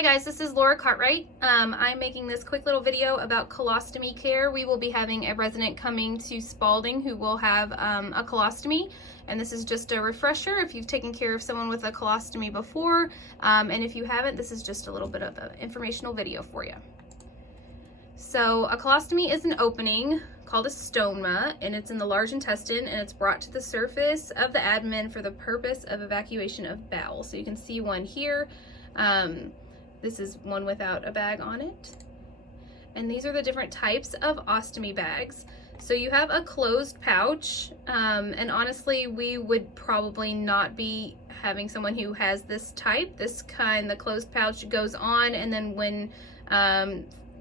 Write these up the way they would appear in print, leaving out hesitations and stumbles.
Hi guys, this is Laura Cartwright. I'm making this quick little video about colostomy care. We will be having a resident coming to Spalding who will have a colostomy, and this is just a refresher if you've taken care of someone with a colostomy before, and if you haven't, this is just a little bit of an informational video for you. So a colostomy is an opening called a stoma, and it's in the large intestine, and it's brought to the surface of the abdomen for the purpose of evacuation of bowel. So you can see one here. This is one without a bag on it. And these are the different types of ostomy bags. So you have a closed pouch, and honestly, we would probably not be having someone who has this type. This kind, the closed pouch goes on, and then when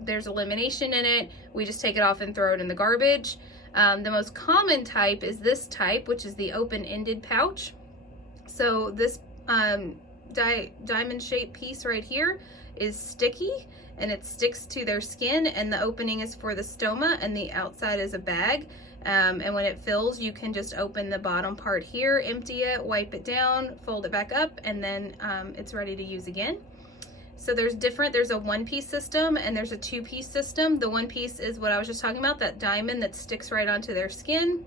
there's elimination in it, we just take it off and throw it in the garbage. The most common type is this type, which is the open-ended pouch. So this diamond-shaped piece right here is sticky, and it sticks to their skin, and the opening is for the stoma, and the outside is a bag. And when it fills, you can just open the bottom part here, empty it, wipe it down, fold it back up, and then it's ready to use again. So there's a one-piece system and there's a two-piece system. The one piece is what I was just talking about, that diamond that sticks right onto their skin.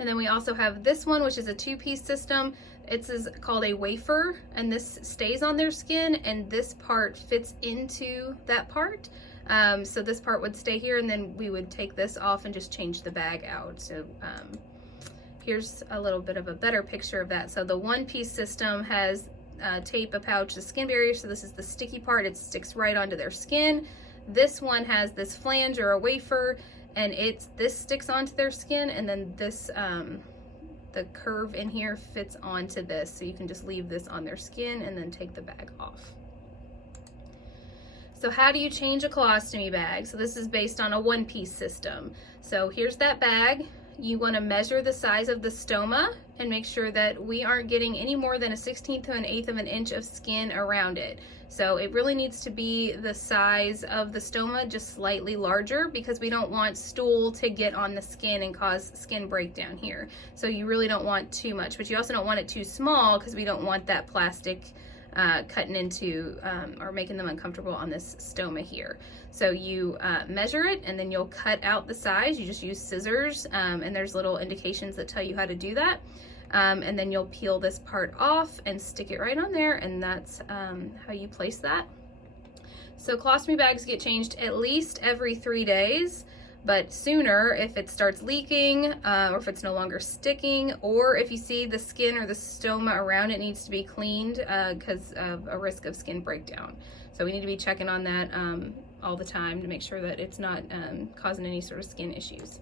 And then we also have this one, which is a two-piece system. It's called a wafer, and this stays on their skin, and this part fits into that part. So this part would stay here, and then we would take this off and just change the bag out. So here's a little bit of a better picture of that. So the one-piece system has tape, a pouch, a skin barrier. So this is the sticky part. It sticks right onto their skin. This one has this flange or a wafer, and this sticks onto their skin, and then this the curve in here fits onto this, so you can just leave this on their skin and then take the bag off. So how do you change a colostomy bag? So this is based on a one-piece system. So here's that bag. You want to measure the size of the stoma and make sure that we aren't getting any more than 1/16 to 1/8 of an inch of skin around it. So it really needs to be the size of the stoma, just slightly larger, because we don't want stool to get on the skin and cause skin breakdown here. So you really don't want too much, but you also don't want it too small, because we don't want that plastic cutting into or making them uncomfortable on this stoma here. So you measure it, and then you'll cut out the size. You just use scissors, and there's little indications that tell you how to do that. And then you'll peel this part off and stick it right on there, and that's how you place that. So colostomy bags get changed at least every 3 days, but sooner if it starts leaking, or if it's no longer sticking, or if you see the skin or the stoma around it needs to be cleaned because of a risk of skin breakdown. So we need to be checking on that all the time to make sure that it's not causing any sort of skin issues.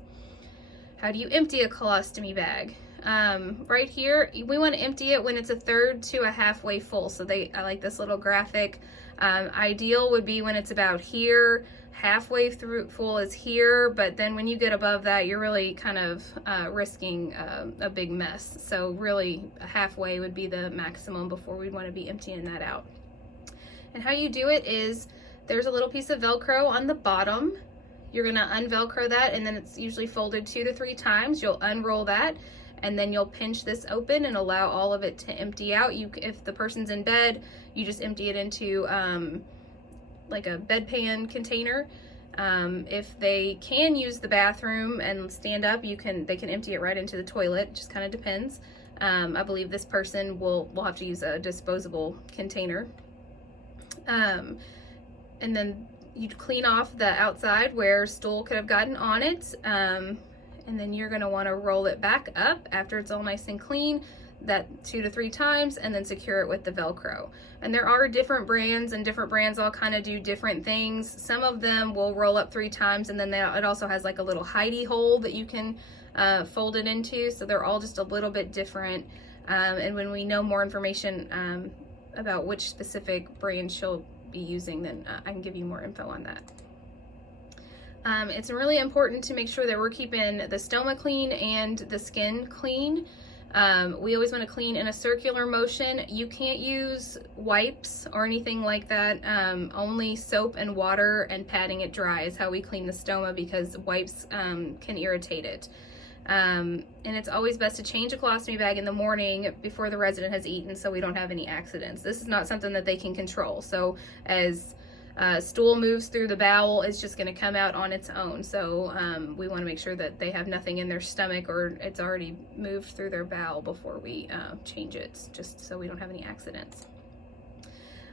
How do you empty a colostomy bag? Right here, we want to empty it when it's 1/3 to a halfway full. So I like this little graphic. Ideal would be when it's about here, halfway through full is here, but then when you get above that, you're really kind of risking a big mess. So really halfway would be the maximum before we'd want to be emptying that out. And how you do it is there's a little piece of Velcro on the bottom. You're going to unvelcro that, and then it's usually folded 2 to 3 times. You'll unroll that, and then you'll pinch this open and allow all of it to empty out. If the person's in bed, you just empty it into like a bedpan container. If they can use the bathroom and stand up, they can empty it right into the toilet. It just kind of depends. I believe this person will have to use a disposable container. And then you clean off the outside where stool could have gotten on it. And then you're going to want to roll it back up after it's all nice and clean, that 2 to 3 times, and then secure it with the Velcro. And there are different brands, and different brands all kind of do different things. Some of them will roll up 3 times, and then it also has like a little hidey hole that you can fold it into. So they're all just a little bit different. And when we know more information about which specific brand she'll be using, then I can give you more info on that. It's really important to make sure that we're keeping the stoma clean and the skin clean. We always want to clean in a circular motion. You can't use wipes or anything like that. Only soap and water and patting it dry is how we clean the stoma, because wipes can irritate it. And it's always best to change a colostomy bag in the morning before the resident has eaten, so we don't have any accidents. This is not something that they can control. So as stool moves through the bowel, it's just going to come out on its own. So we want to make sure that they have nothing in their stomach or it's already moved through their bowel before we change it, just so we don't have any accidents.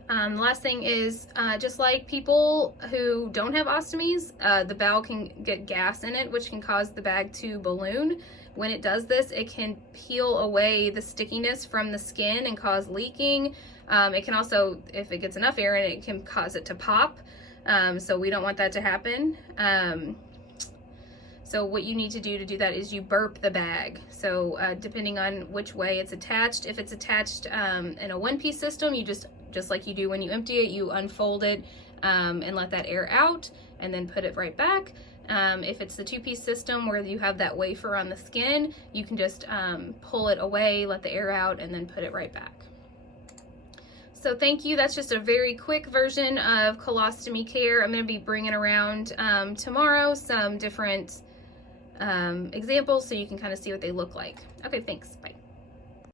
The last thing is, just like people who don't have ostomies, the bowel can get gas in it, which can cause the bag to balloon. When it does this, it can peel away the stickiness from the skin and cause leaking. It can also, if it gets enough air in it, it can cause it to pop. So we don't want that to happen. So what you need to do that is you burp the bag. So depending on which way it's attached, if it's attached in a one-piece system, you just like you do when you empty it, you unfold it and let that air out and then put it right back. If it's the two-piece system where you have that wafer on the skin, you can just pull it away, let the air out, and then put it right back. So thank you. That's just a very quick version of colostomy care. I'm going to be bringing around tomorrow some different examples so you can kind of see what they look like. Okay, thanks. Bye.